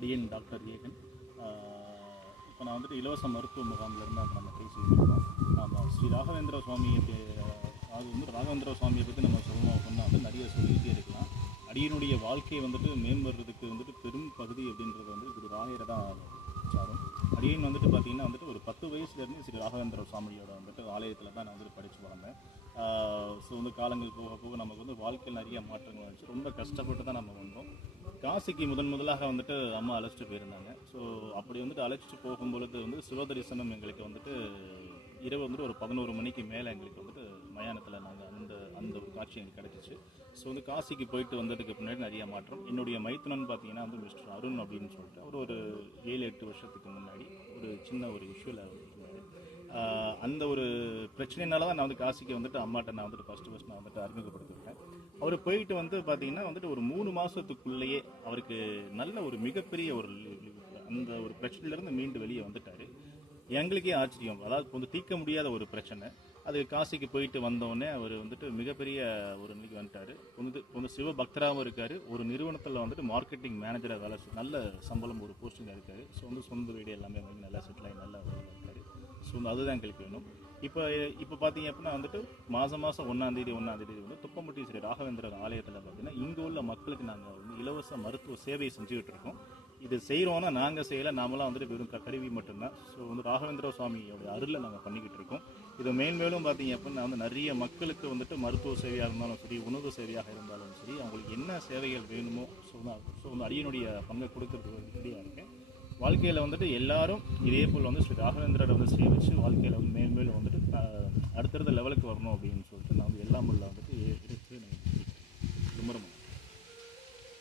அடியன் டாக்டர் ஏகன். இப்போ நான் வந்துட்டு இலவச மருத்துவ முகாமிலிருந்து நம்ம பேசிட்டு இருக்கோம். ஆமாம், ஸ்ரீ ராகவேந்திர சுவாமி அது வந்து ராகவேந்திர சுவாமியை பற்றி நம்ம சொல்லணும் அப்படின்னா வந்து நிறைய சொல்லிகிட்டே இருக்கலாம். அடியனுடைய வாழ்க்கையை வந்துட்டு மேம்படுறதுக்கு வந்துட்டு பெரும் பகுதி அப்படின்றது வந்து திரு ராயரை தான் சாரும். அடியன் வந்துட்டு பார்த்திங்கன்னா வந்துட்டு ஒரு 10 வயசுலேருந்து ஸ்ரீ ராகவேந்திர சுவாமியோட வந்துட்டு ஆலயத்தில் தான் நான் வந்துட்டு படித்து வளர்ந்தேன். ஸோ வந்து காலங்கள் போக போக நமக்கு வந்து வாழ்க்கையில் நிறைய மாற்றங்கள் வந்துச்சு. ரொம்ப கஷ்டப்பட்டு தான் நம்ம வந்தோம். காசிக்கு முதலாக வந்துட்டு அம்மா அழைச்சிட்டு போயிருந்தாங்க. ஸோ அப்படி வந்துட்டு அழைச்சிட்டு போகும்பொழுது வந்து சிவதரிசனம் எங்களுக்கு வந்துட்டு இரவு வந்துட்டு ஒரு 11 மணிக்கு மேலே எங்களுக்கு வந்துட்டு மயானத்தில் நாங்கள் அந்த ஒரு காட்சி எங்களுக்கு கிடச்சிச்சு. ஸோ வந்து காசிக்கு போயிட்டு வந்ததுக்கு பின்னாடி நிறைய மாற்றம். என்னுடைய மைத்துனன் பார்த்தீங்கன்னா வந்து மிஸ்டர் அருண் அப்படின்னு சொல்லிட்டு ஒரு 7-8 வருஷத்துக்கு முன்னாடி ஒரு சின்ன ஒரு இஷ்யூவில் இருந்தார். அந்த ஒரு பிரச்சனைனால தான் நான் வந்து காசிக்கு வந்துட்டு அம்மாட்ட நான் வந்துட்டு ஃபஸ்ட்டு நான் வந்துட்டு அறிமுகப்படுத்திவிட்டேன். அவர் போயிட்டு வந்து பார்த்தீங்கன்னா வந்துட்டு ஒரு 3 மாதத்துக்குள்ளேயே அவருக்கு நல்ல ஒரு மிகப்பெரிய ஒரு அந்த ஒரு பிரச்சனையிலேருந்து மீண்டு வெளியே வந்துட்டார். எங்களுக்கே ஆச்சரியம். அதாவது வந்து தீர்க்க முடியாத ஒரு பிரச்சனை. அது காசிக்கு போயிட்டு வந்தோடனே அவர் வந்துட்டு மிகப்பெரிய ஒரு நிலைக்கு வந்துட்டார். வந்து சிவபக்தராகவும் இருக்கார். ஒரு நிறுவனத்தில் வந்துட்டு மார்க்கெட்டிங் மேனேஜராக வேலை நல்ல சம்பளம் ஒரு போஸ்டிங்காக இருக்கார். ஸோ வந்து சொந்த வீடு எல்லாமே வாங்கி நல்லா செட்டில் ஆகி நல்லா இருக்கார். ஸோ வந்து அதுதான் எங்களுக்கு வேணும். இப்போ பார்த்தீங்க அப்படின்னா வந்துட்டு மாதம் 1ஆம் தேதி வந்து துப்பம்பட்டி ஸ்ரீ ராகவேந்திரர் ஆலயத்தில் பார்த்தீங்கன்னா இங்கே உள்ள மக்களுக்கு நாங்கள் வந்து இலவச மருத்துவ சேவையை செஞ்சுக்கிட்டு இருக்கோம். இது செய்கிறோன்னா நாங்கள் செய்யலை, நாமெல்லாம் வந்துட்டு வெறும் கருவி மட்டும்தான். ஸோ வந்து ராகவேந்திர சுவாமியோட அருளை நாங்கள் பண்ணிக்கிட்டு இருக்கோம். இது மேன்மேலும் பார்த்தீங்க அப்படின்னா வந்து நிறைய மக்களுக்கு வந்துட்டு மருத்துவ சேவையாக இருந்தாலும் சரி, உணவு சேவையாக இருந்தாலும் சரி, அவங்களுக்கு என்ன சேவைகள் வேணுமோ ஸோ வந்து அடியனுடைய பங்கை கொடுக்கறதுக்கு ரெடியாக இருக்கேன். வாழ்க்கையில் வந்துட்டு எல்லாரும் இதே போல் வந்து ஸ்ரீ ராகவேந்திரரை வந்து சேவிச்சு வாழ்க்கையில் வந்து மேன்மேலும் வந்துட்டு அடுத்தடுத்த லெவலுக்கு வரணும் அப்படின்னு சொல்லிட்டு நான் வந்து எல்லாம் உள்ள வந்துட்டு எடுத்து ரொம்ப